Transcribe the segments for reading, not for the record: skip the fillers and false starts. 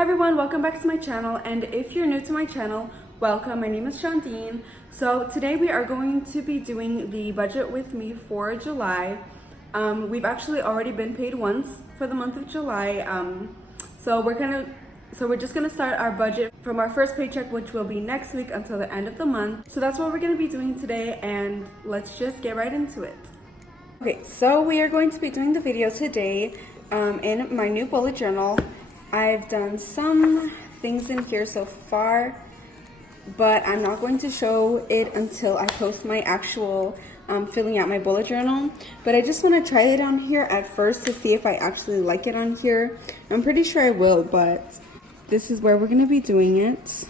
Hi everyone, welcome back to my channel, and if you're new to my channel, welcome. My name is Shantine. So today we are going to be doing the budget with me for July. We've actually already been paid once for the month of July. So we're just gonna start our budget from our first paycheck, which will be next week until the end of the month. So that's what we're gonna be doing today, and let's just get right into it. Okay, so we are going to be doing the video today in my new bullet journal. I've done some things in here so far, but I'm not going to show it until I post my actual filling out my bullet journal. But I just want to try it on here at first to see if I actually like it on here. I'm pretty sure I will, but this is where we're going to be doing it.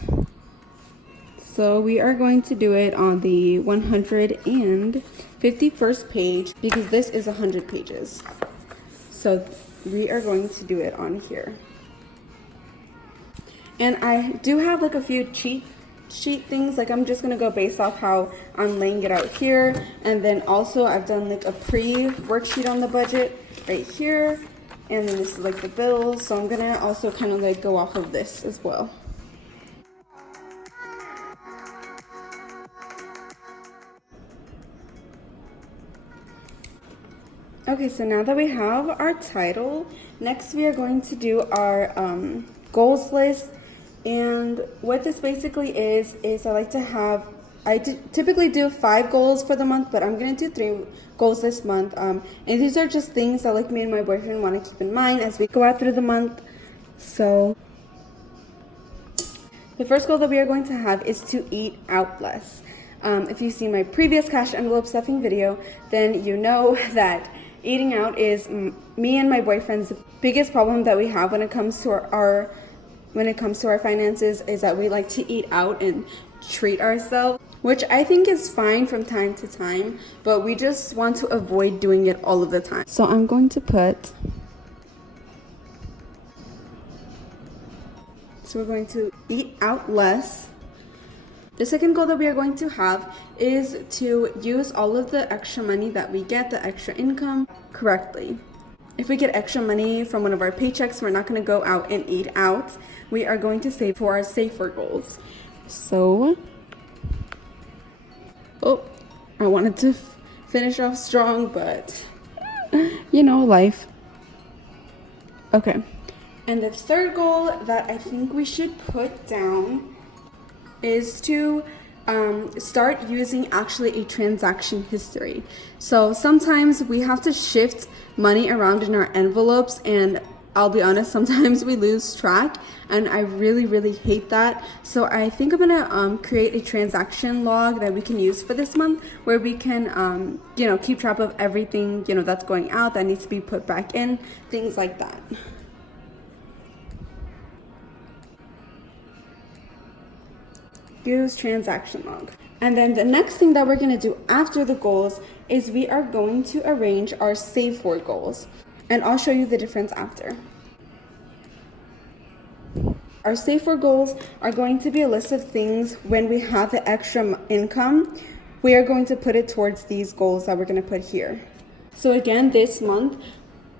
So we are going to do it on the 151st page because this is 100 pages. So we are going to do it on here. And I do have like a few cheat sheet things, like I'm just gonna go based off how I'm laying it out here. And then also I've done like a pre-worksheet on the budget right here. And then this is like the bills. So I'm gonna also kind of like go off of this as well. Okay, so now that we have our title, next we are going to do our goals list. And what this basically is I like to have, typically do 5 goals for the month, but I'm going to do 3 goals this month. And these are just things that like me and my boyfriend want to keep in mind as we go out through the month. So the first goal that we are going to have is to eat out less. If you've seen my previous cash envelope stuffing video, then you know that eating out is me and my boyfriend's biggest problem that we have when it comes to our finances, is that we like to eat out and treat ourselves, which I think is fine from time to time, but we just want to avoid doing it all of the time. So I'm going to put, so we're going to eat out less. The second goal that we are going to have is to use all of the extra money that we get, the extra income, correctly. If we get extra money from one of our paychecks, we're not going to go out and eat out. We are going to save for our safer goals. So, I wanted to finish off strong, but you know, life. Okay. And the third goal that I think we should put down is to start using actually a transaction history. So sometimes we have to shift money around in our envelopes, and I'll be honest, sometimes we lose track, and I really hate that. So I think I'm gonna create a transaction log that we can use for this month, where we can keep track of everything that's going out, that needs to be put back in, things like that. Use transaction log. And then the next thing that we're going to do after the goals is we are going to arrange our save for goals, and I'll show you the difference after. Our save for goals are going to be a list of things when we have the extra income, we are going to put it towards these goals that we're going to put here. So again, this month,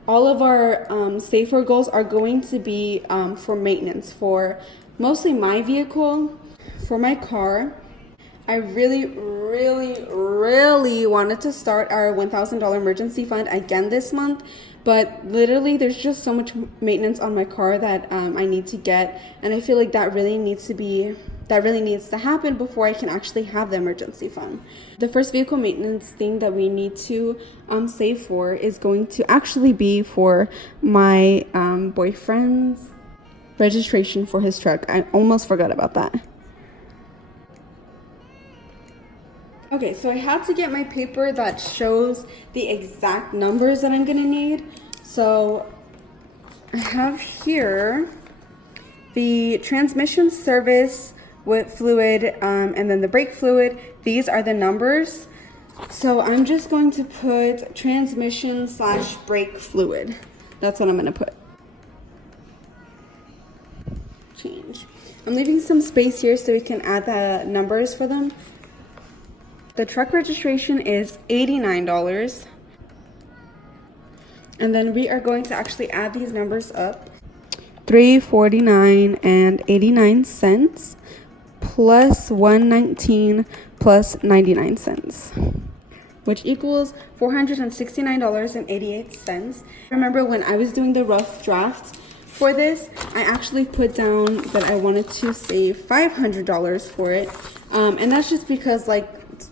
all of our save for goals are going to be for maintenance, for mostly my vehicle. For my car, I really wanted to start our $1,000 emergency fund again this month, but literally there's just so much maintenance on my car that I need to get, and I feel like that really needs to happen before I can actually have the emergency fund. The first vehicle maintenance thing that we need to save for is going to actually be for my boyfriend's registration for his truck. I almost forgot about that. Okay, so I had to get my paper that shows the exact numbers that I'm gonna need. So I have here the transmission service with fluid and then the brake fluid. These are the numbers. So I'm just going to put transmission / brake fluid. That's what I'm gonna put. Change. I'm leaving some space here so we can add the numbers for them. The truck registration is $89. And then we are going to actually add these numbers up. $349.89 plus $119 plus 99 cents, which equals $469.88. Remember when I was doing the rough draft for this, I actually put down that I wanted to save $500 for it, and that's just because, like,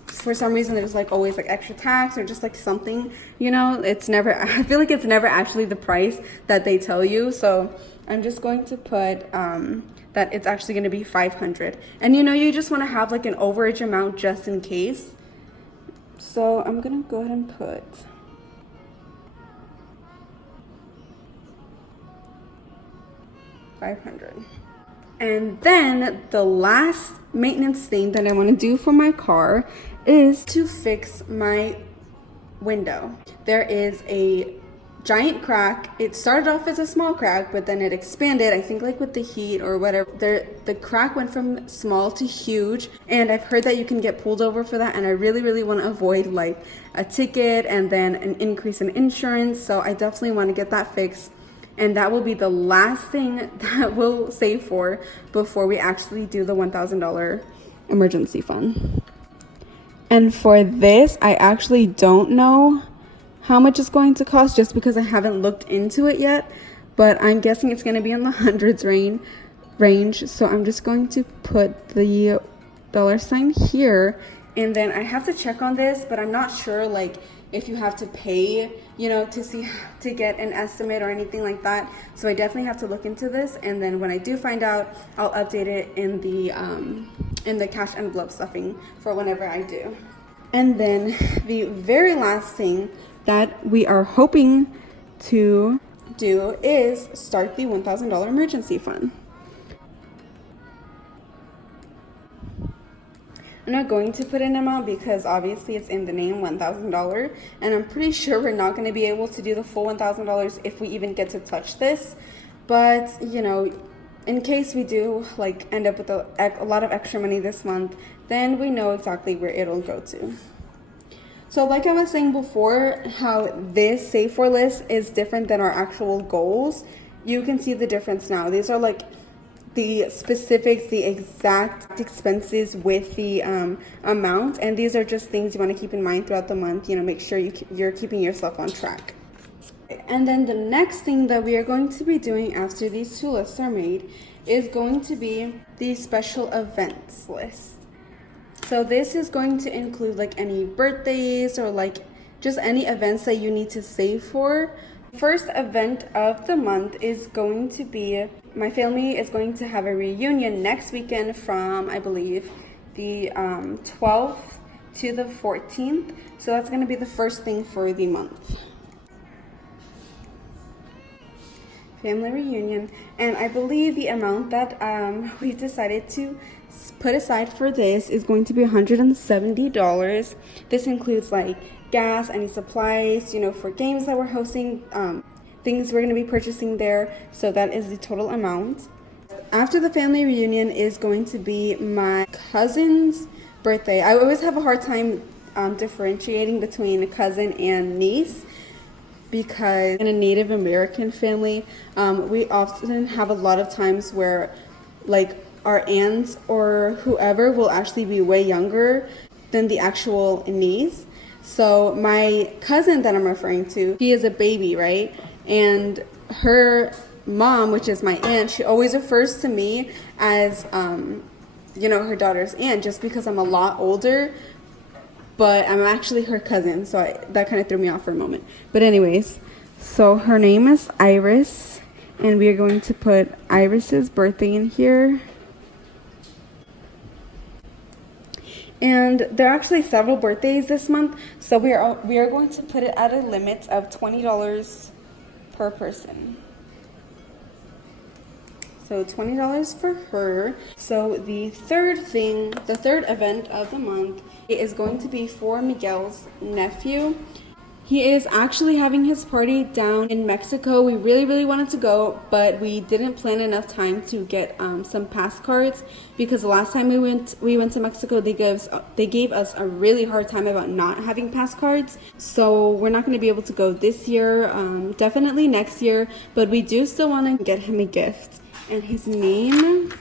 for some reason there's like always like extra tax or just like something, you know, it's never, I feel like it's never actually the price that they tell you. So I'm just going to put that it's actually going to be 500, and you know, you just want to have like an overage amount just in case. So I'm gonna go ahead and put $500. And then the last maintenance thing that I want to do for my car is to fix my window. There is a giant crack. It started off as a small crack, but then it expanded, I think like with the heat or whatever. The crack went from small to huge, and I've heard that you can get pulled over for that, and I really want to avoid like a ticket and then an increase in insurance. So I definitely want to get that fixed, and that will be the last thing that we'll save for before we actually do the $1,000 emergency fund. And for this, I actually don't know how much it's going to cost just because I haven't looked into it yet, but I'm guessing it's going to be in the hundreds range. So I'm just going to put the $sign here, and then I have to check on this, but I'm not sure like if you have to pay, you know, to get an estimate or anything like that. So I definitely have to look into this, and then when I do find out, I'll update it in the cash envelope stuffing for whenever I do. And then the very last thing that we are hoping to do is start the $1,000 emergency fund. I'm not going to put an amount because obviously it's in the name, $1,000, and I'm pretty sure we're not going to be able to do the full $1,000 if we even get to touch this. But, you know, in case we do like end up with a lot of extra money this month, then we know exactly where it'll go to. So like I was saying before, how this save for list is different than our actual goals. You can see the difference now. These are like the specifics, the exact expenses with the amount, and these are just things you want to keep in mind throughout the month. You know, make sure you're keeping yourself on track. And then the next thing that we are going to be doing after these two lists are made is going to be the special events list. So this is going to include like any birthdays or like just any events that you need to save for. First event of the month is going to be, my family is going to have a reunion next weekend from, I believe, the 12th to the 14th. So that's going to be the first thing for the month. Family reunion. And I believe the amount that we decided to put aside for this is going to be $170. This includes like gas, any supplies, you know, for games that we're hosting, things we're going to be purchasing there. So that is the total amount. After the family reunion is going to be my cousin's birthday. I always have a hard time differentiating between cousin and niece, because in a Native American family, we often have a lot of times where like our aunts or whoever will actually be way younger than the actual niece. So my cousin that I'm referring to, he is a baby, right? And her mom, which is my aunt, she always refers to me as, you know, her daughter's aunt, just because I'm a lot older, but I'm actually her cousin. So that kind of threw me off for a moment. But anyways, so her name is Iris, and we are going to put Iris's birthday in here. And there are actually several birthdays this month, so we are going to put it at a limit of $20 per person. So $20 for her. So the third event of the month is going to be for Miguel's nephew. He is actually having his party down in Mexico. We really wanted to go, but we didn't plan enough time to get some pass cards, because the last time we went to Mexico, they gave us a really hard time about not having pass cards. So we're not going to be able to go this year, definitely next year, but we do still want to get him a gift. And his name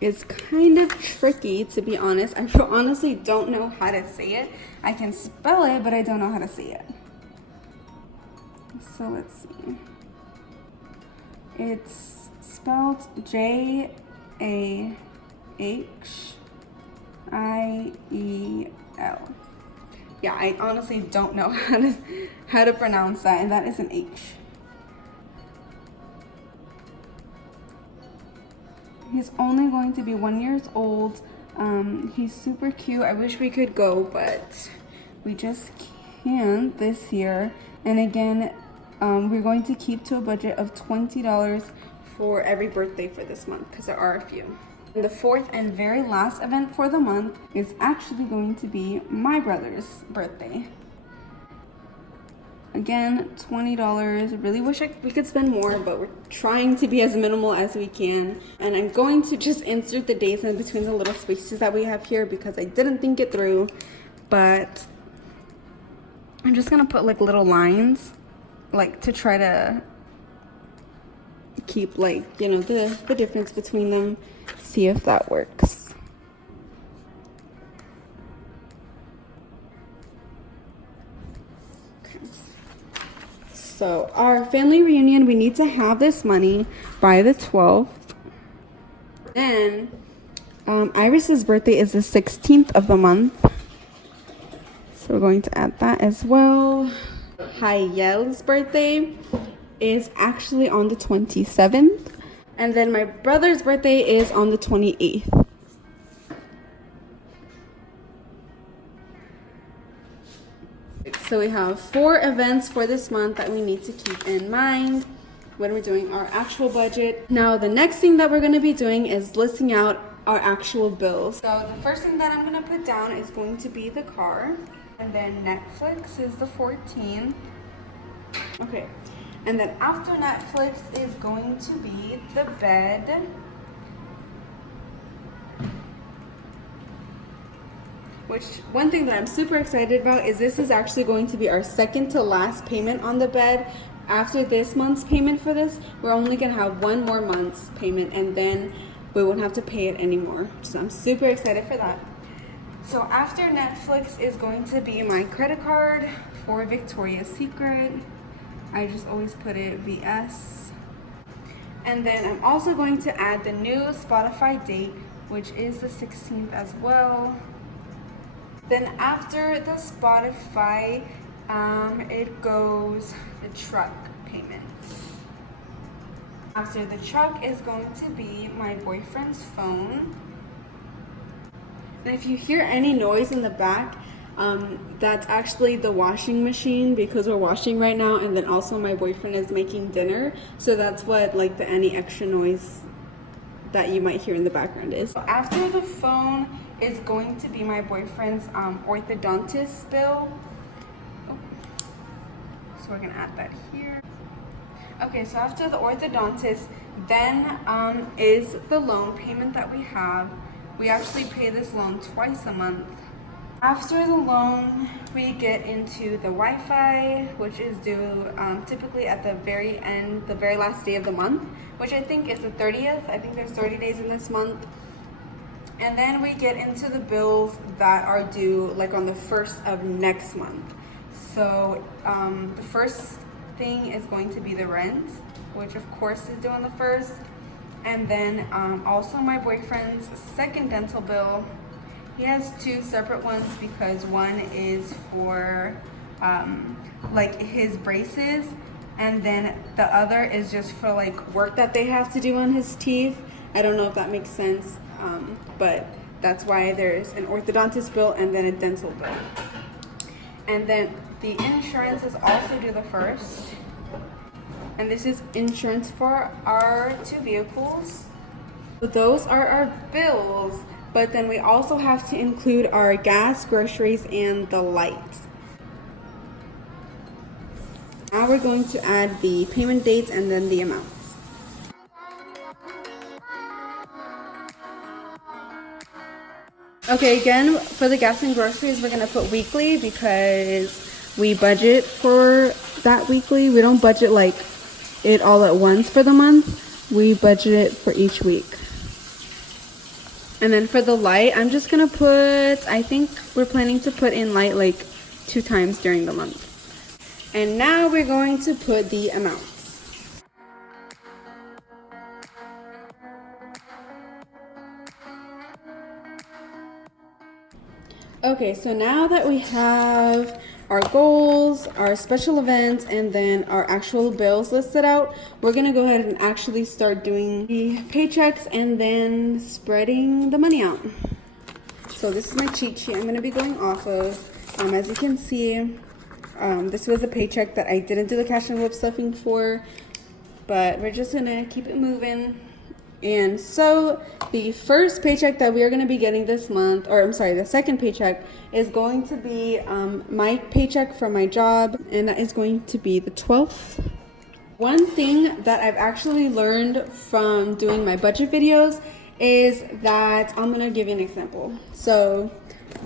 is kind of tricky, to be honest. I honestly don't know how to say it. I can spell it, but I don't know how to say it. So let's see. It's spelled Jahiel. Yeah, I honestly don't know how to pronounce that, and that is an H. He's only going to be 1 year old. He's super cute. I wish we could go, but we just can't this year. And again, we're going to keep to a budget of $20 for every birthday for this month, because there are a few. And the fourth and very last event for the month is actually going to be my brother's birthday. Again, $20. Really wish we could spend more, but we're trying to be as minimal as we can. And I'm going to just insert the dates in between the little spaces that we have here, because I didn't think it through. But I'm just gonna put like little lines, like to try to keep like, you know, the difference between them. See if that works. So our family reunion, we need to have this money by the 12th. Then Iris's birthday is the 16th of the month. So we're going to add that as well. Hayel's birthday is actually on the 27th. And then my brother's birthday is on the 28th. So we have 4 events for this month that we need to keep in mind when we're doing our actual budget. Now, the next thing that we're going to be doing is listing out our actual bills. So the first thing that I'm going to put down is going to be the car. And then Netflix is the 14th. Okay. And then after Netflix is going to be the bed. Which, one thing that I'm super excited about is this is actually going to be our second to last payment on the bed. After this month's payment for this, we're only going to have 1 more month's payment, and then we won't have to pay it anymore. So I'm super excited for that. So after Netflix is going to be my credit card for Victoria's Secret. I just always put it VS. And then I'm also going to add the new Spotify date, which is the 16th as well. Then after the Spotify, it goes the truck payment. After the truck is going to be my boyfriend's phone. And if you hear any noise in the back, that's actually the washing machine, because we're washing right now, and then also my boyfriend is making dinner. So that's what like the any extra noise that you might hear in the background is. After the phone is going to be my boyfriend's orthodontist bill. Oh. So we're gonna add that here. Okay, so after the orthodontist, then is the loan payment that we have. We actually pay this loan twice a month. After the loan, we get into the Wi-Fi, which is due typically at the very end, the very last day of the month, which I think is the 30th. I think there's 30 days in this month. And then we get into the bills that are due like on the 1st of next month. So the first thing is going to be the rent, which of course is due on the 1st. And then also my boyfriend's second dental bill. He has 2 separate ones, because one is for like his braces, and then the other is just for like work that they have to do on his teeth. I don't know if that makes sense, but that's why there's an orthodontist bill and then a dental bill. And then the insurance is also due the 1st. And this is insurance for our 2 vehicles. So those are our bills, but then we also have to include our gas, groceries, and the lights. now we're going to add the payment dates and then the amounts. Okay, again, for the gas and groceries, we're gonna put weekly because we budget for that weekly. We don't budget like it all at once for the month. We budget it for each week. And then for the light, I'm just gonna put, I think we're planning to put in light like 2 times during the month. And now we're going to put the amounts. Okay, so now that we have our goals, our special events, and then our actual bills listed out, we're gonna go ahead and actually start doing the paychecks and then spreading the money out. So this is my cheat sheet I'm gonna be going off of. As you can see, this was a paycheck that I didn't do the cash envelope stuffing for, but we're just gonna keep it moving. And so the first paycheck that we are going to be getting this month, or I'm sorry, the second paycheck is going to be my paycheck from my job, and that is going to be the 12th. One thing that I've actually learned from doing my budget videos is that I'm going to give you an example. So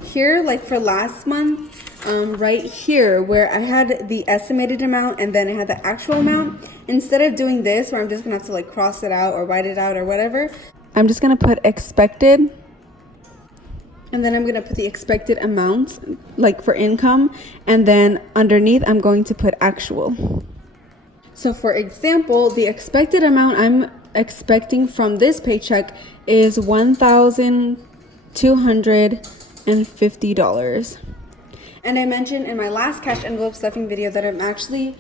here, like for last month, right here where I had the estimated amount and then I had the actual amount, instead of doing this where I'm just gonna have to like cross it out or write it out or whatever, I'm just gonna put expected, and then I'm gonna put the expected amount like for income, and then underneath I'm going to put actual. So for example, the expected amount I'm expecting from this paycheck is $1,250. And I mentioned in my last cash envelope stuffing video that I'm actually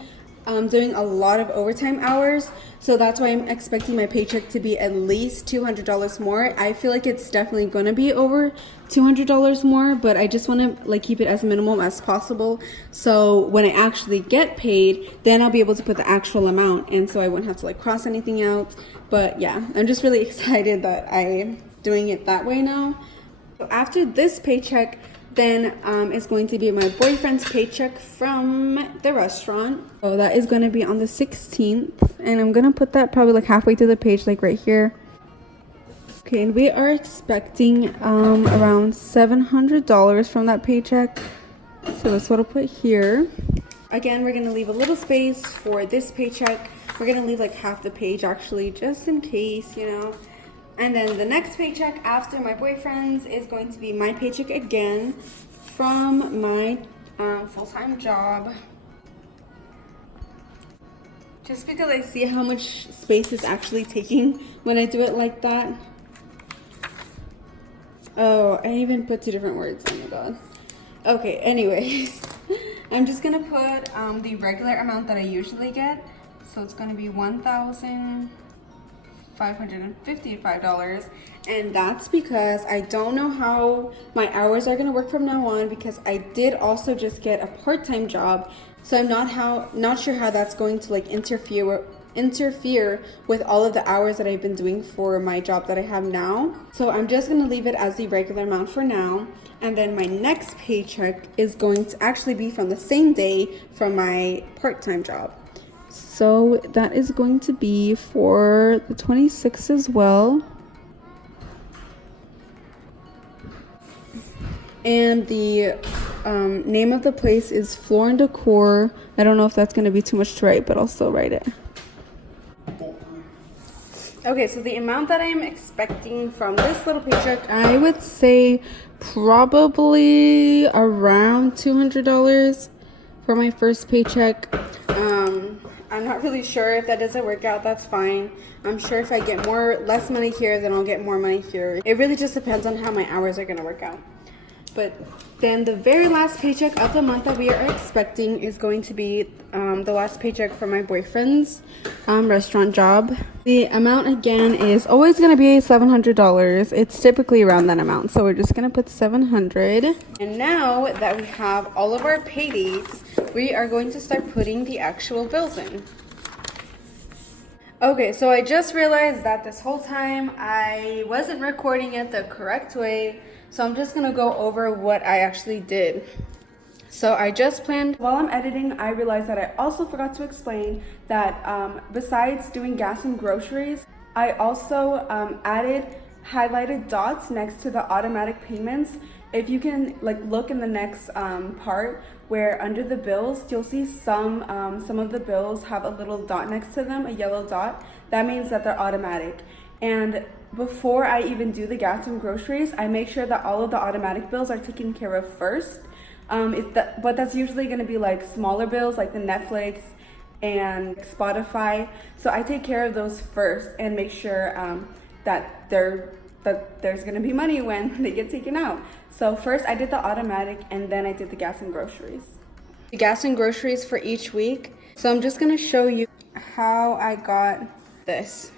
doing a lot of overtime hours, so that's why I'm expecting my paycheck to be at least $200 more. I feel like it's definitely going to be over $200 more, but I just want to like keep it as minimal as possible, so when I actually get paid, then I'll be able to put the actual amount, and so I won't have to like cross anything out. But yeah, I'm just really excited that I'm doing it that way now. So after this paycheck, then it's going to be my boyfriend's paycheck from the restaurant. So that is going to be on the 16th, and I'm going to put that probably like halfway through the page, like right here. Okay, and we are expecting around $700 from that paycheck, so that's what I'll put here. Again, we're going to leave a little space for this paycheck. We're going to leave like half the page actually, just in case, you know. And then the next paycheck after my boyfriend's is going to be my paycheck again from my full-time job. Just because I see how much space it's actually taking when I do it like that. Oh, I even put 2 different words. Oh my god. Okay, anyways. I'm just going to put the regular amount that I usually get. So it's going to be $1,555, and that's because I don't know how my hours are going to work from now on, because I did also just get a part-time job, so I'm not sure how that's going to like interfere with all of the hours that I've been doing for my job that I have now. So I'm just going to leave it as the regular amount for now, and then my next paycheck is going to actually be from the same day from my part-time job. So that is going to be for the 26th as well. And the name of the place is Floor and Decor. I don't know if that's going to be too much to write, but I'll still write it. Okay, so the amount that I'm expecting from this little paycheck, I would say probably around $200 for my first paycheck. I'm not really sure. If that doesn't work out, that's fine. I'm sure if I get less money here, then I'll get more money here. It really just depends on how my hours are going to work out. But then the very last paycheck of the month that we are expecting is going to be the last paycheck for my boyfriend's restaurant job. The amount again is always going to be $700. It's typically around that amount, so we're just going to put $700. And now that we have all of our pay dates, we are going to start putting the actual bills in. Okay, so I just realized that this whole time I wasn't recording it the correct way, so I'm just gonna go over what I actually did. So I just planned. While I'm editing, I realized that I also forgot to explain that besides doing gas and groceries, I also added highlighted dots next to the automatic payments. If you can look in the next part where under the bills, you'll see some of the bills have a little dot next to them, a yellow dot. That means that they're automatic. And before I even do the gas and groceries, I make sure that all of the automatic bills are taken care of first. But that's usually going to be like smaller bills like the Netflix and Spotify. So I take care of those first and make sure that there's going to be money when they get taken out. So first I did the automatic and then I did the gas and groceries. The gas and groceries for each week. So I'm just going to show you how I got this.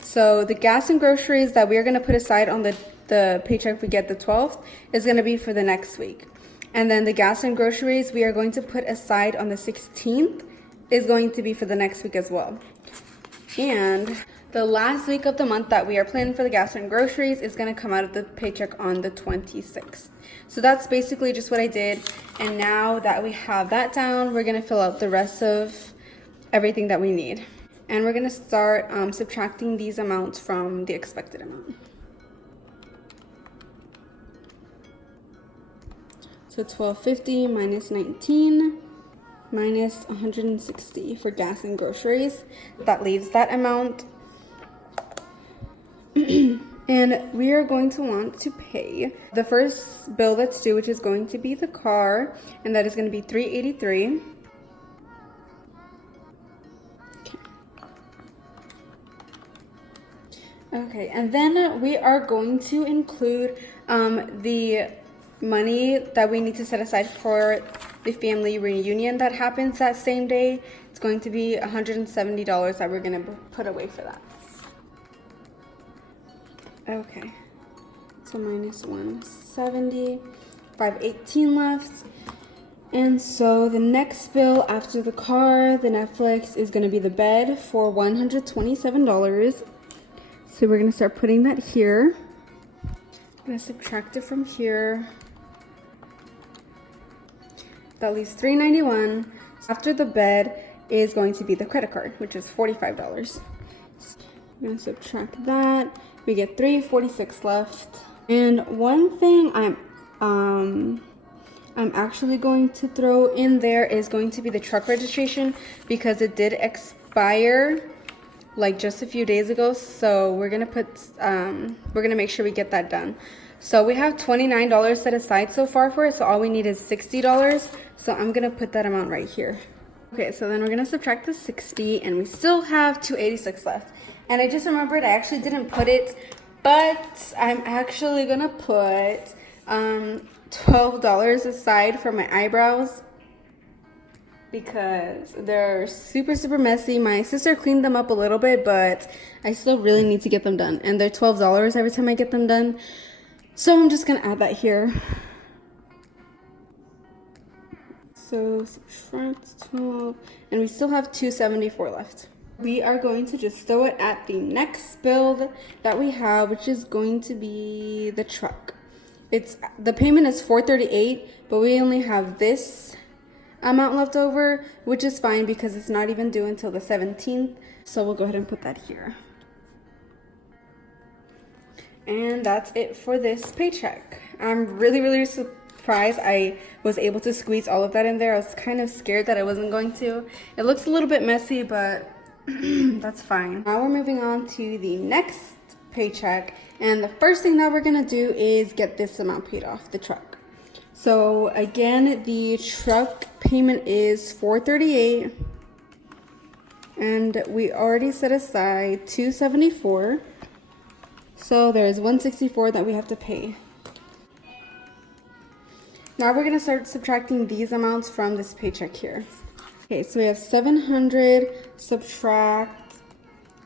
So the gas and groceries that we are going to put aside on the paycheck we get the 12th is going to be for the next week. And then the gas and groceries we are going to put aside on the 16th is going to be for the next week as well. And the last week of the month that we are planning for the gas and groceries is going to come out of the paycheck on the 26th. So that's basically just what I did. And now that we have that down, we're going to fill out the rest of everything that we need. And we're going to start subtracting these amounts from the expected amount. So $12.50 minus 19 minus 160 for gas and groceries. That leaves that amount. And we are going to want to pay the first bill that's due, which is going to be the car, and that is going to be $383. Okay, and then we are going to include the money that we need to set aside for the family reunion that happens that same day. It's going to be $170 that we're going to put away for that. Okay, so minus 170, 518 left. And so the next bill after the car, the Netflix, is going to be the bed for $127. So we're going to start putting that here. I'm going to subtract it from here. That leaves $391. After the bed is going to be the credit card, which is $45. So I'm going to subtract that. We get $346 left. And one thing I'm actually going to throw in there is going to be the truck registration, because it did expire like just a few days ago. So we're gonna make sure we get that done. So we have $29 set aside so far for it, so all we need is $60. So I'm gonna put that amount right here. Okay, so then we're gonna subtract the 60 and we still have $286 left. And I just remembered I actually didn't put it, but I'm actually gonna put $12 aside for my eyebrows, because they're super messy. My sister cleaned them up a little bit, but I still really need to get them done. And they're $12 every time I get them done. So I'm just gonna add that here. So subtract 12, and we still have $274 left. We are going to just throw it at the next build that we have, which is going to be the truck. The payment is $438, but we only have this amount left over, which is fine because it's not even due until the 17th. So we'll go ahead and put that here. And that's it for this paycheck. I'm really surprised I was able to squeeze all of that in there. I was kind of scared that I wasn't going to. It looks a little bit messy, but that's fine. Now we're moving on to the next paycheck, and the first thing that we're gonna do is get this amount paid off, the truck. So again, the truck payment is $438, and we already set aside $274. So there's $164 that we have to pay. Now we're gonna start subtracting these amounts from this paycheck here. Okay, so we have 700 subtract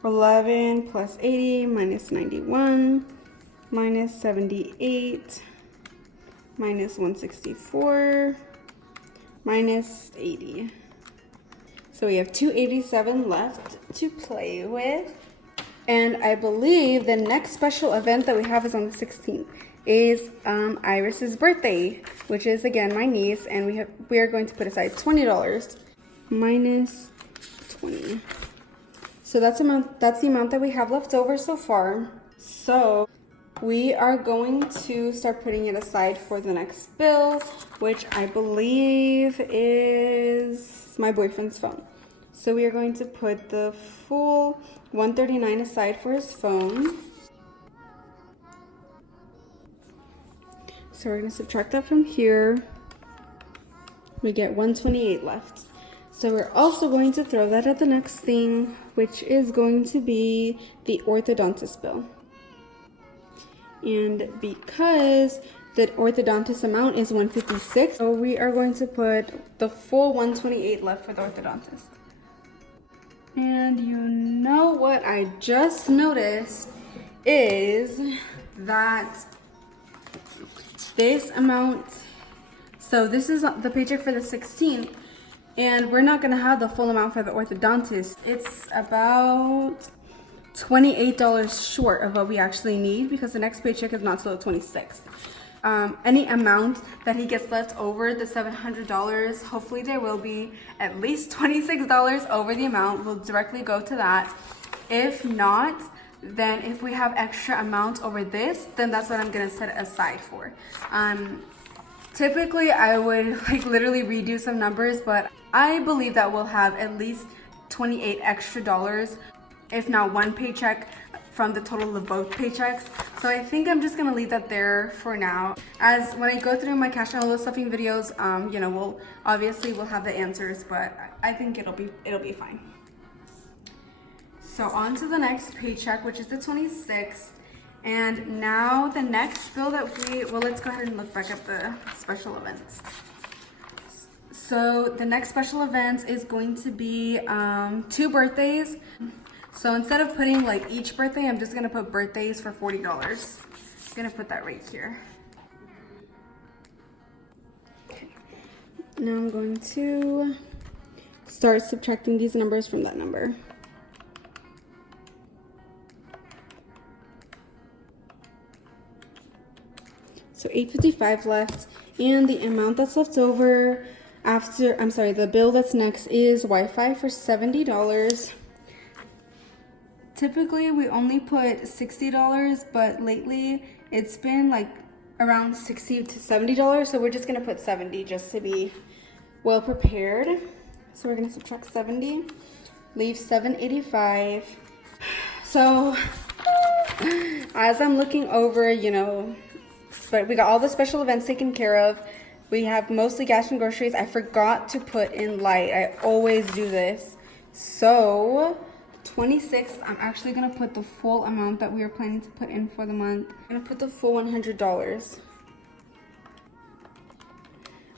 11 plus 80 minus 91 minus 78 minus 164 minus 80. So we have 287 left to play with. And I believe the next special event that we have is on the 16th. is Iris's birthday, which is again my niece, and we are going to put aside $20 minus 20. So that's the amount that we have left over so far. So we are going to start putting it aside for the next bill, which I believe is my boyfriend's phone. So we are going to put the full $139 aside for his phone. So we're going to subtract that from here. We get $128 left. So we're also going to throw that at the next thing, which is going to be the orthodontist bill. And because the orthodontist amount is $156, so we are going to put the full $128 left for the orthodontist. And you know what I just noticed is that this amount, so this is the paycheck for the 16th, and we're not gonna have the full amount for the orthodontist. It's about $28 short of what we actually need because the next paycheck is not till the 26th. Any amount that he gets left over the $700, hopefully there will be at least $26 over the amount, will directly go to that. If not, then if we have extra amounts over this, then that's what I'm gonna set aside for. Typically I would like literally redo some numbers, but I believe that we'll have at least $28 extra, if not one paycheck from the total of both paychecks. So I think I'm just gonna leave that there for now. As when I go through my cash envelope stuffing videos, you know, we'll have the answers, but I think it'll be fine. So on to the next paycheck, which is the 26th. And now the next bill that let's go ahead and look back at the special events. So the next special events is going to be 2 birthdays. So instead of putting like each birthday, I'm just gonna put birthdays for $40. I'm gonna put that right here. Okay. Now I'm going to start subtracting these numbers from that number. So $855 left, and the amount that's left over the bill that's next is Wi-Fi for $70. Typically we only put $60, but lately it's been like around $60 to $70, so we're just gonna put 70 just to be well prepared. So we're gonna subtract 70, leave $785. So as I'm looking over, you know, but we got all the special events taken care of. We have mostly gas and groceries. I forgot to put in light. I always do this. So 26th, I'm actually gonna put the full amount that we were planning to put in for the month. I'm gonna put the full $100.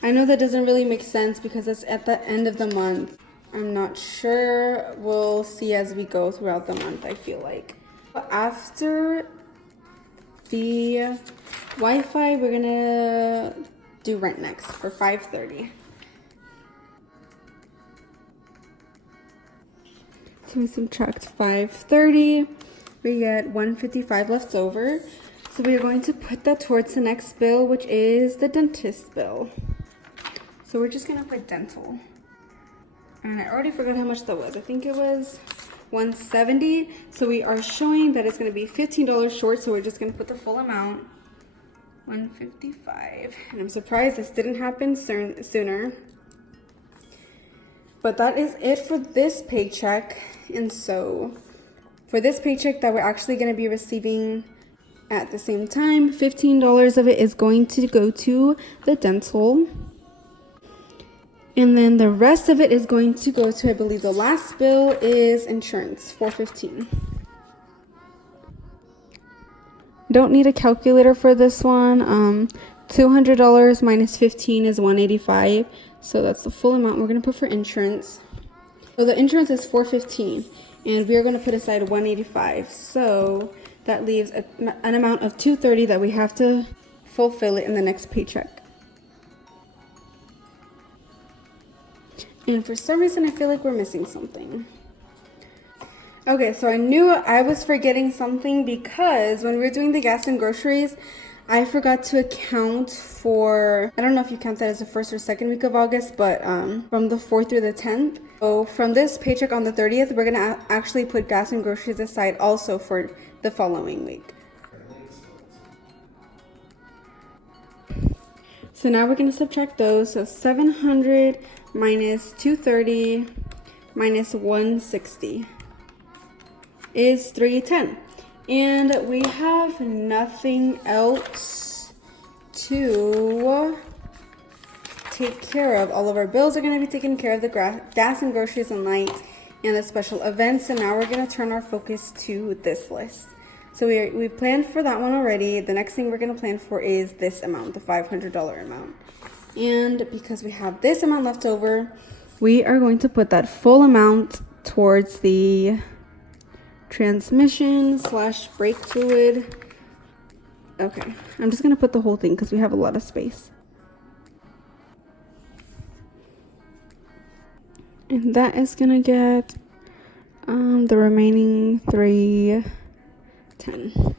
I know that doesn't really make sense because it's at the end of the month. I'm not sure. We'll see as we go throughout the month, I feel like. After the Wi-Fi, we're gonna do rent next for $530. So we subtract $530, we get $155 left over. So we are going to put that towards the next bill, which is the dentist bill. So we're just gonna put dental. And I already forgot how much that was. I think it was $170. So we are showing that it's gonna be $15 short, so we're just gonna put the full amount, $155. And I'm surprised this didn't happen sooner. But that is it for this paycheck. And so for this paycheck that we're actually going to be receiving at the same time, $15 of it is going to go to the dental. And then the rest of it is going to go to, I believe the last bill is insurance, $415. Don't need a calculator for this one. $200 minus 15 is $185. So that's the full amount we're going to put for insurance. So the insurance is $415, and we're going to put aside $185. So that leaves an amount of $230 that we have to fulfill it in the next paycheck. And for some reason, I feel like we're missing something. Okay, so I knew I was forgetting something because when we were doing the gas and groceries, I forgot to account for, I don't know if you count that as the first or second week of August, but from the 4th through the 10th. So from this paycheck on the 30th, we're gonna actually put gas and groceries aside also for the following week. So now we're gonna subtract those. So 700 minus 230 minus 160 is 310. And we have nothing else to take care of. All of our bills are going to be taken care of, the gas and groceries and lights and the special events. And now we're going to turn our focus to this list. So we planned for that one already. The next thing we're going to plan for is this amount, the $500 amount. And because we have this amount left over, we are going to put that full amount towards the transmission / brake fluid. Okay, I'm just gonna put the whole thing because we have a lot of space. And that is gonna get the remaining 310.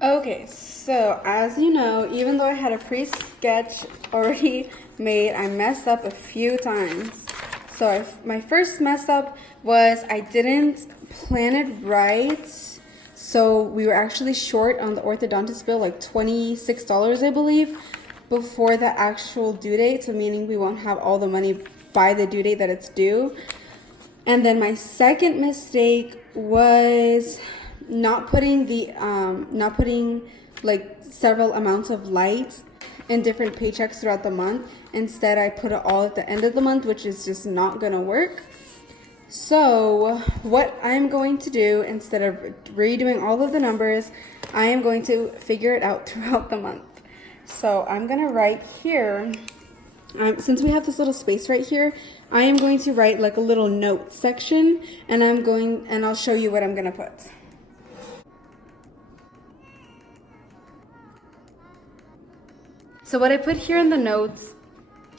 Okay, so as you know, even though I had a pre-sketch already made, I messed up a few times. So my first mess up was I didn't plan it right. So we were actually short on the orthodontist bill, like $26, I believe, before the actual due date. So meaning we won't have all the money by the due date that it's due. And then my second mistake was not putting like several amounts of light in different paychecks throughout the month. Instead, I put it all at the end of the month, which is just not gonna work. So what I'm going to do, instead of redoing all of the numbers, I am going to figure it out throughout the month. So I'm gonna write here, since we have this little space right here, I am going to write like a little note section, and I'll show you what I'm gonna put. So what I put here in the notes,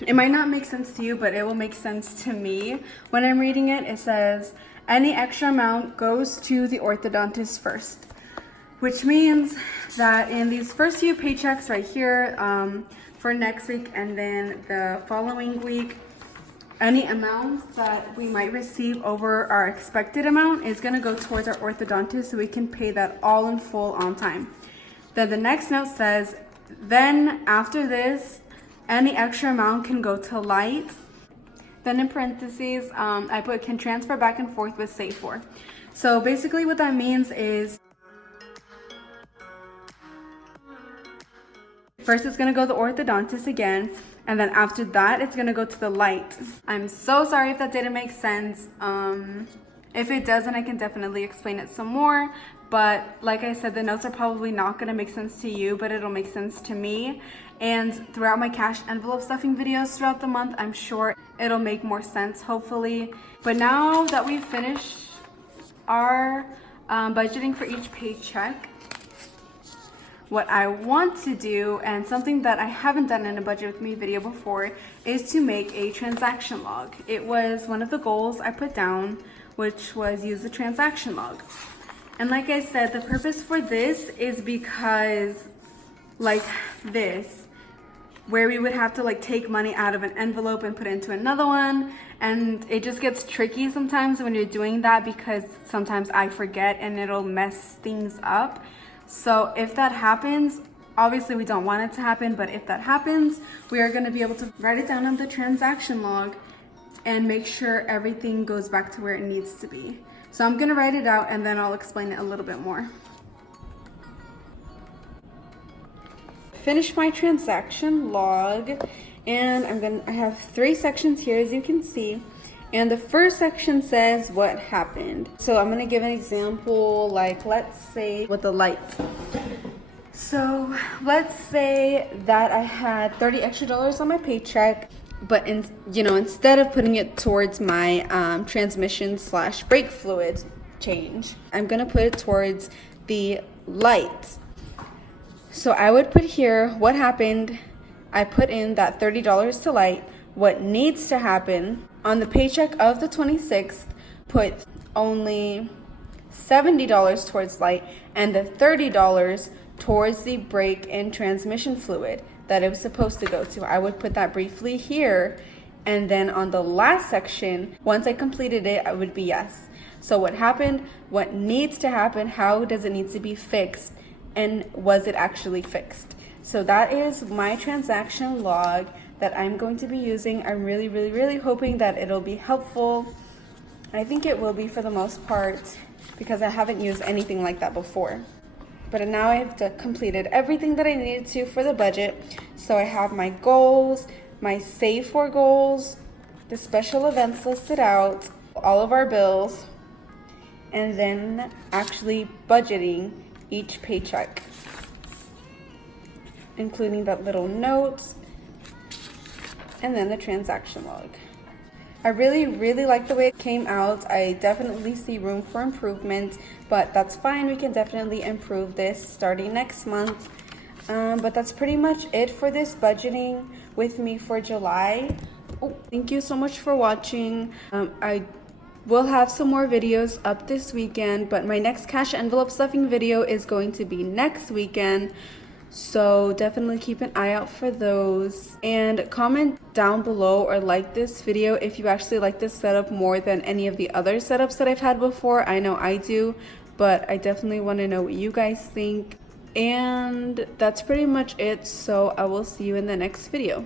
it might not make sense to you, but it will make sense to me. When I'm reading it, it says, any extra amount goes to the orthodontist first. Which means that in these first few paychecks right here, for next week and then the following week, any amount that we might receive over our expected amount is gonna go towards our orthodontist, so we can pay that all in full on time. Then the next note says, then after this, any extra amount can go to light. Then in parentheses, I put can transfer back and forth with save for. So basically what that means is, first it's gonna go to the orthodontist again, and then after that, it's gonna go to the light. I'm so sorry if that didn't make sense. If it doesn't, I can definitely explain it some more. But like I said, the notes are probably not gonna make sense to you, but it'll make sense to me. And throughout my cash envelope stuffing videos throughout the month, I'm sure it'll make more sense, hopefully. But now that we've finished our budgeting for each paycheck, what I want to do, and something that I haven't done in a budget with me video before, is to make a transaction log. It was one of the goals I put down, which was use the transaction log. And like I said, the purpose for this is because like this, where we would have to like take money out of an envelope and put it into another one, and it just gets tricky sometimes when you're doing that, because sometimes I forget and it'll mess things up. So if that happens, obviously we don't want it to happen, but if that happens, we are going to be able to write it down on the transaction log and make sure everything goes back to where it needs to be. So I'm going to write it out and then I'll explain it a little bit more. Finish my transaction log, and I have 3 sections here, as you can see. And the first section says what happened. So I'm gonna give an example, like let's say with the light. So let's say that I had $30 extra on my paycheck, but instead of putting it towards my transmission / brake fluid change, I'm gonna put it towards the light. So I would put here what happened. I put in that $30 to light. What needs to happen on the paycheck of the 26th, put only $70 towards light and the $30 towards the brake and transmission fluid that it was supposed to go to. I would put that briefly here, and then on the last section, once I completed it, I would be yes. So what happened, what needs to happen, how does it need to be fixed, and was it actually fixed? So that is my transaction log that I'm going to be using. I'm really hoping that it'll be helpful. I think it will be for the most part because I haven't used anything like that before. But now I've completed everything that I needed to for the budget. So I have my goals, my save for goals, the special events listed out, all of our bills, and then actually budgeting each paycheck, including that little note, and then the transaction log. I really like the way it came out. I definitely see room for improvement, but that's fine. We can definitely improve this starting next month. But that's pretty much it for this budgeting with me for July. Oh, thank you so much for watching. I will have some more videos up this weekend, but my next cash envelope stuffing video is going to be next weekend. So definitely keep an eye out for those, and comment down below or like this video if you actually like this setup more than any of the other setups that I've had before. I know I do, but I definitely want to know what you guys think. And that's pretty much it, so I will see you in the next video.